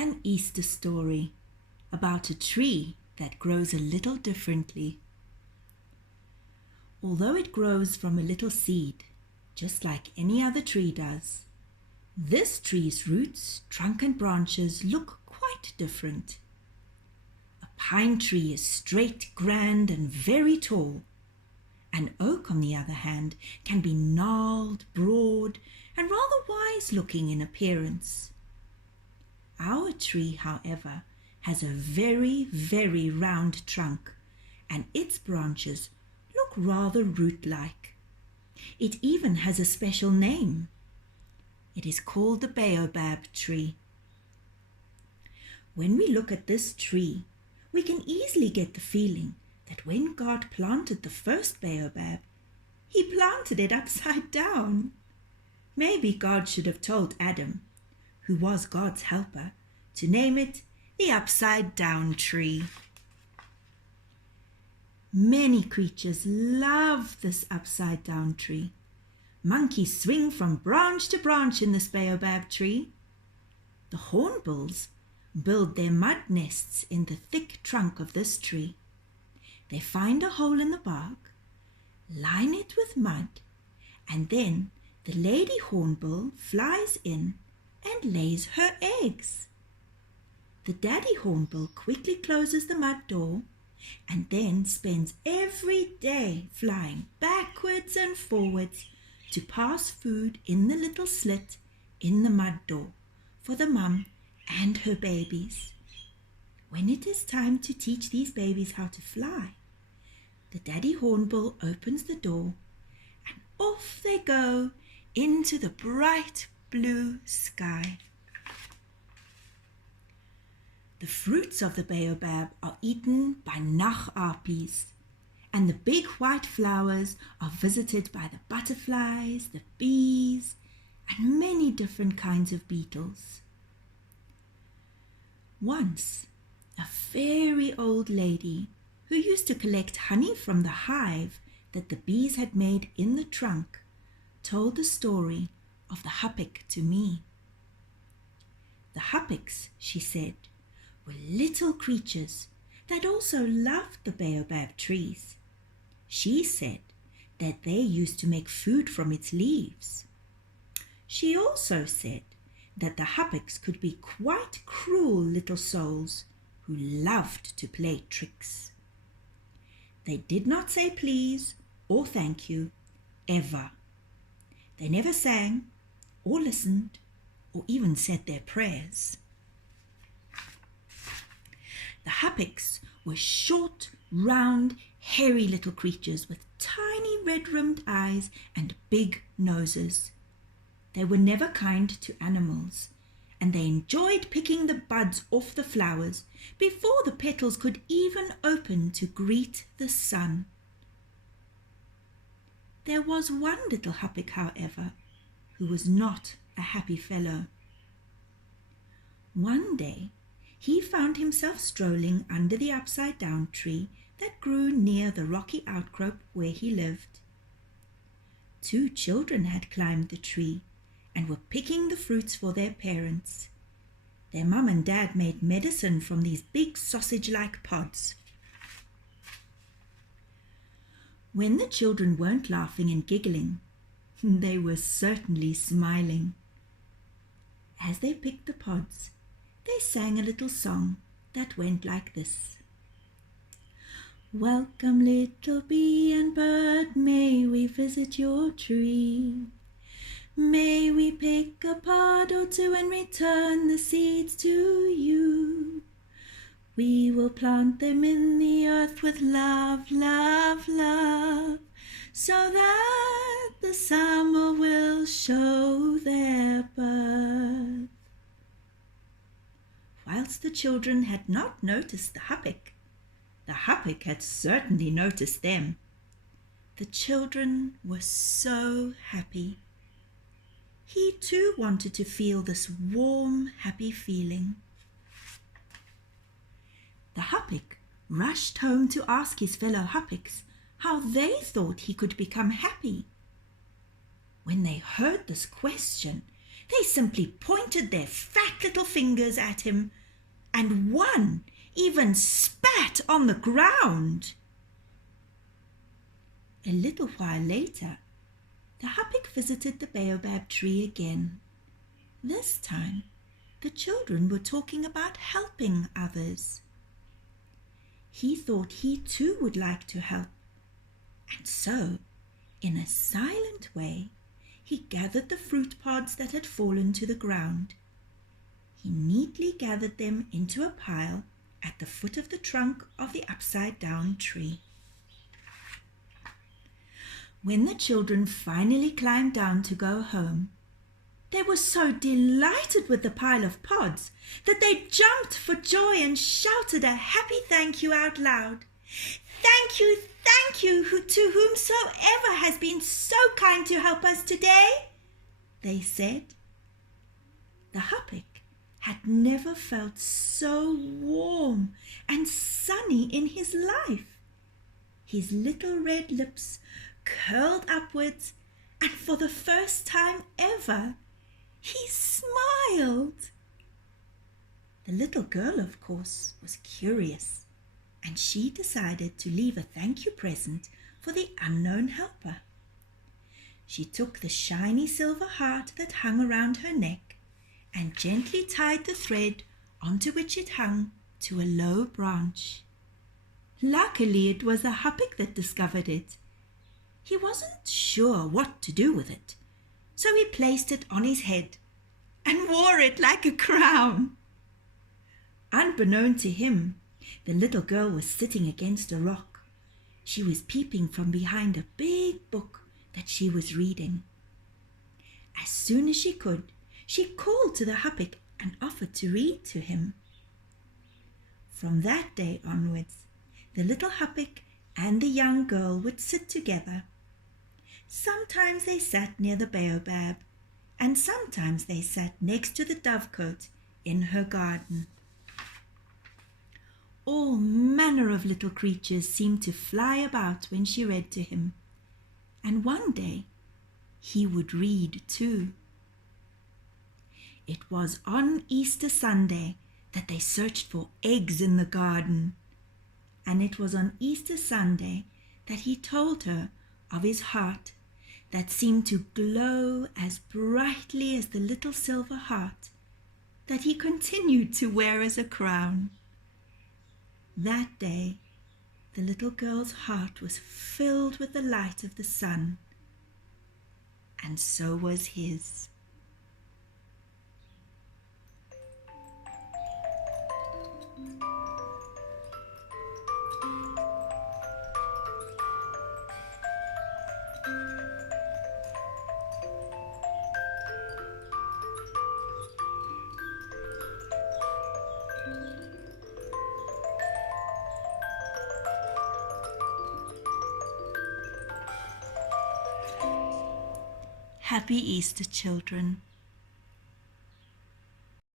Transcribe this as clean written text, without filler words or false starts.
An Easter story about a tree that grows a little differently. Although it grows from a little seed, just like any other tree does, this tree's roots, trunk and branches look quite different. A pine tree is straight, grand and very tall. An oak, on the other hand, can be gnarled, broad and rather wise-looking in appearance. Our tree, however, has a very, very round trunk, and its branches look rather root-like. It even has a special name. It is called the Baobab tree. When we look at this tree, we can easily get the feeling that when God planted the first Baobab, He planted it upside down. Maybe God should have told Adam, who was God's helper, to name it the upside-down tree. Many creatures love this upside-down tree. Monkeys swing from branch to branch in this Baobab tree. The hornbills build their mud nests in the thick trunk of this tree. They find a hole in the bark, line it with mud, and then the lady hornbill flies in and lays her eggs. The daddy hornbill quickly closes the mud door and then spends every day flying backwards and forwards to pass food in the little slit in the mud door for the mum and her babies. When it is time to teach these babies how to fly, the daddy hornbill opens the door and off they go into the bright blue sky. The fruits of the baobab are eaten by nachappies, and the big white flowers are visited by the butterflies, the bees, and many different kinds of beetles. Once, a very old lady who used to collect honey from the hive that the bees had made in the trunk told the story of the Hupic to me. The Hupics, she said, were little creatures that also loved the baobab trees. She said that they used to make food from its leaves. She also said that the Hupics could be quite cruel little souls who loved to play tricks. They did not say please or thank you, ever. They never sang or listened or even said their prayers. The Hupics were short, round, hairy little creatures with tiny red-rimmed eyes and big noses. They were never kind to animals, and they enjoyed picking the buds off the flowers before the petals could even open to greet the sun. There was one little Hupic, however, who was not a happy fellow. One day, he found himself strolling under the upside-down tree that grew near the rocky outcrop where he lived. 2 children had climbed the tree and were picking the fruits for their parents. Their mum and dad made medicine from these big sausage-like pods. When the children weren't laughing and giggling, they were certainly smiling. As they picked the pods, they sang a little song that went like this. Welcome, little bee and bird, may we visit your tree. May we pick a pod or 2 and return the seeds to you. We will plant them in the earth with love, love, love, so that the summer will show their birth. Whilst the children had not noticed the Hupic had certainly noticed them. The children were so happy. He too wanted to feel this warm, happy feeling. The Hupic rushed home to ask his fellow Hupics how they thought he could become happy. When they heard this question, They simply pointed their fat little fingers at him, and one even spat on the ground. A little while later, the Hupic visited the baobab tree again. This time, the children were talking about helping others. He thought he too would like to help, and so, in a silent way, he gathered the fruit pods that had fallen to the ground. He neatly gathered them into a pile at the foot of the trunk of the upside-down tree. When the children finally climbed down to go home, they were so delighted with the pile of pods that they jumped for joy and shouted a happy thank you out loud. Thank you to whomsoever has been so kind to help us today, they said. The Hupic had never felt so warm and sunny in his life. His little red lips curled upwards, and for the first time ever, he smiled. The little girl, of course, was curious, and she decided to leave a thank you present for the unknown helper. She took the shiny silver heart that hung around her neck and gently tied the thread onto which it hung to a low branch. Luckily, it was a Hupic that discovered it. He wasn't sure what to do with it, so he placed it on his head and wore it like a crown. Unbeknown to him, the little girl was sitting against a rock. She was peeping from behind a big book that she was reading. As soon as she could, she called to the Hupic and offered to read to him. From that day onwards, the little Hupic and the young girl would sit together. Sometimes they sat near the baobab, and sometimes they sat next to the dovecote in her garden. All manner of little creatures seemed to fly about when she read to him, and one day he would read too. It was on Easter Sunday that they searched for eggs in the garden, and it was on Easter Sunday that he told her of his heart that seemed to glow as brightly as the little silver heart that he continued to wear as a crown. That day, the little girl's heart was filled with the light of the sun, and so was his. Happy Easter, children.